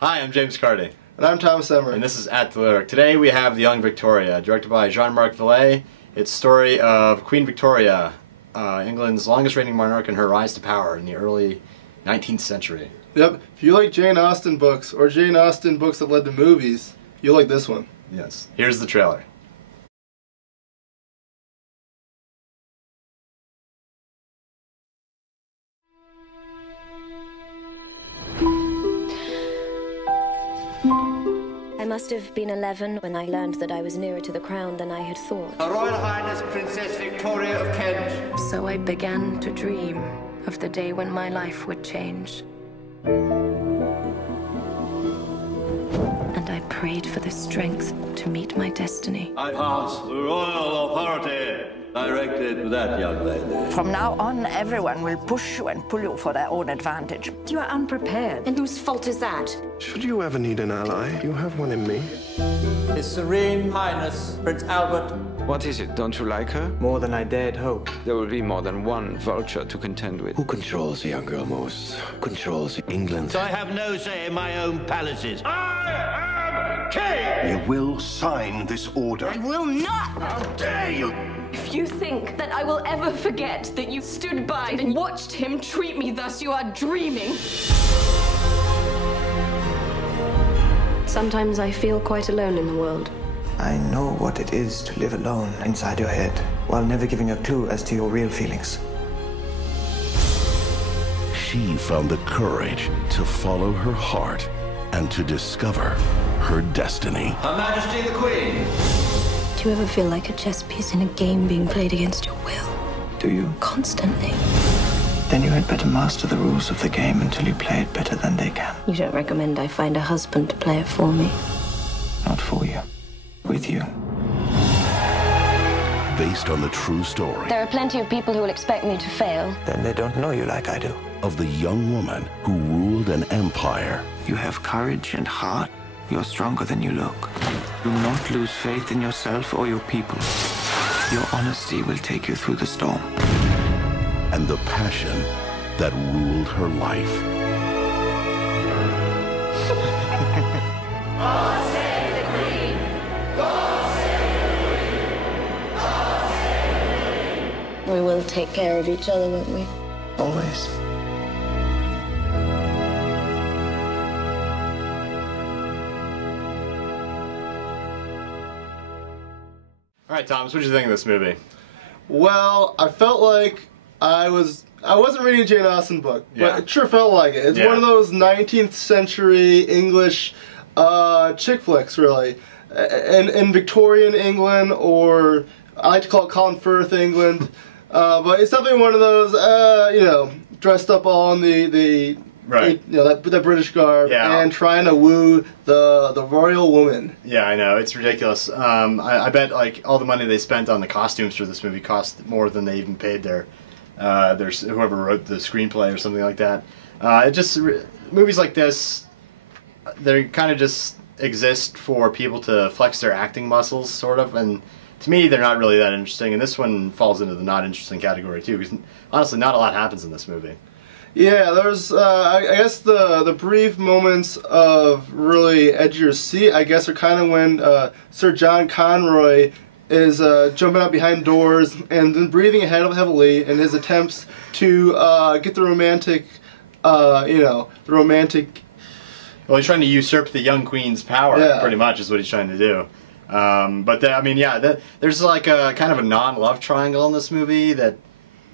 Hi, I'm James Carty. And I'm Thomas Emmer. And this is At the Lyric. Today we have The Young Victoria, directed by Jean-Marc Vallée. It's the story of Queen Victoria, England's longest reigning monarch, and her rise to power in the early 19th century. Yep. If you like Jane Austen books, or Jane Austen books that led to movies, you'll like this one. Yes. Here's the trailer. I must have been 11 when I learned that I was nearer to the crown than I had thought. Her Royal Highness Princess Victoria of Kent. So I began to dream of the day when my life would change. And I prayed for the strength to meet my destiny. I pass the royal authority directed to that young lady. From now on, everyone will push you and pull you for their own advantage. You are unprepared. And whose fault is that? Should you ever need an ally, you have one in me. His Serene Highness Prince Albert. What is it? Don't you like her? More than I dared hope. There will be more than one vulture to contend with. Who controls the young girl most? Who controls England? I have no say in my own palaces. I am king! You will sign this order. I will not! How dare you! If you think that I will ever forget that you stood by and watched him treat me thus, you are dreaming. Sometimes I feel quite alone in the world. I know what it is to live alone inside your head, while never giving a clue as to your real feelings. She found the courage to follow her heart and to discover her destiny. Her Majesty the Queen. Do you ever feel like a chess piece in a game being played against your will? Do you? Constantly. Then you had better master the rules of the game until you play it better than they can. You don't recommend I find a husband to play it for me? Not for you. With you. Based on the true story There are plenty of people who will expect me to fail. Then they don't know you like I do. of the young woman who ruled an empire. You have courage and heart. You're stronger than you look. Do not lose faith in yourself or your people. Your honesty will take you through the storm. And the passion that ruled her life. God save the Queen! God save the Queen! God save the Queen! We will take care of each other, won't we? Always. All right, Thomas, what did you think of this movie? Well, I felt like I wasn't reading a Jane Austen book, but Yeah. it sure felt like it. It's Yeah. one of those 19th century English chick flicks, really. In Victorian England, or I like to call it Colin Firth England. But it's definitely one of those, dressed up all in the Right. that British garb, Yeah. and trying to woo the royal woman. Yeah, I know. It's ridiculous. I bet like all the money they spent on the costumes for this movie cost more than they even paid their whoever wrote the screenplay or something like that. Movies like this, they kind of just exist for people to flex their acting muscles, sort of, and to me they're not really that interesting, and this one falls into the not interesting category too, because honestly not a lot happens in this movie. Yeah, there's, I guess the brief moments of really edge your seat, I guess, are kind of when Sir John Conroy is jumping out behind doors and then breathing heavily in his attempts to get the romantic. Well, he's trying to usurp the young queen's power, Yeah. pretty much, is what he's trying to do. There's like a kind of a non-love triangle in this movie that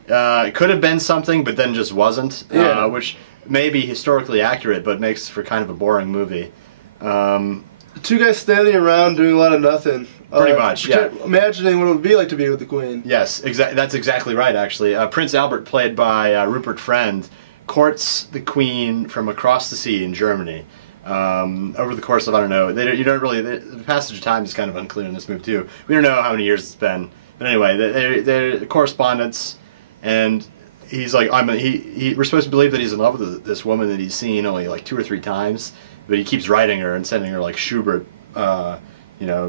it could have been something, but then just wasn't, which may be historically accurate, but makes for kind of a boring movie. Two guys standing around doing a lot of nothing. Pretty much, yeah. Imagining what it would be like to be with the queen. Yes, that's exactly right, actually. Prince Albert, played by Rupert Friend, courts the queen from across the sea in Germany. Over the course of, I don't know, the passage of time is kind of unclear in this movie too. We don't know how many years it's been. But anyway, they're correspondence, and he's like, we're supposed to believe that he's in love with this woman that he's seen only like 2 or 3 times, but he keeps writing her and sending her like Schubert,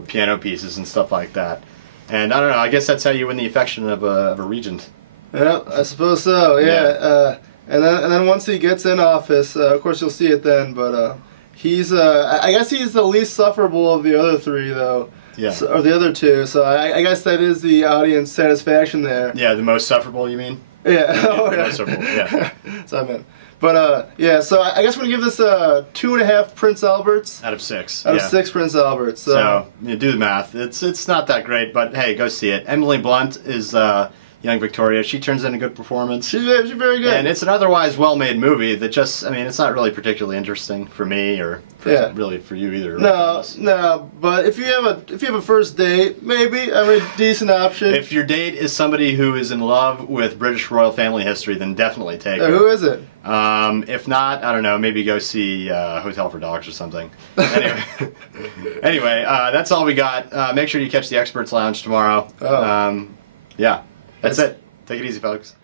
piano pieces and stuff like that. And I don't know, I guess that's how you win the affection of a regent. Yeah, I suppose so, yeah. And then once he gets in office, of course you'll see it then, but He's I guess he's the least sufferable of the other three, though. Yeah. So, or the other two. So I guess that is the audience satisfaction there. Yeah, the most sufferable, you mean? Yeah. Oh, the yeah. most sufferable, yeah. So I meant. But yeah, so I guess we're gonna give this 2.5 Prince Alberts. Out of 6. Out of 6 Prince Alberts. So you do the math. It's not that great, but hey, go see it. Emily Blunt is young Victoria. She turns in a good performance. She's very good. And it's an otherwise well-made movie that just, I mean, it's not really particularly interesting for me or really for you either. No. But if you have a first date, maybe decent option. If your date is somebody who is in love with British royal family history, then definitely take it. Who is it? If not, I don't know. Maybe go see Hotel for Dogs or something. Anyway, that's all we got. Make sure you catch the Experts Lounge tomorrow. Oh. Yeah. That's it. Take it easy, folks.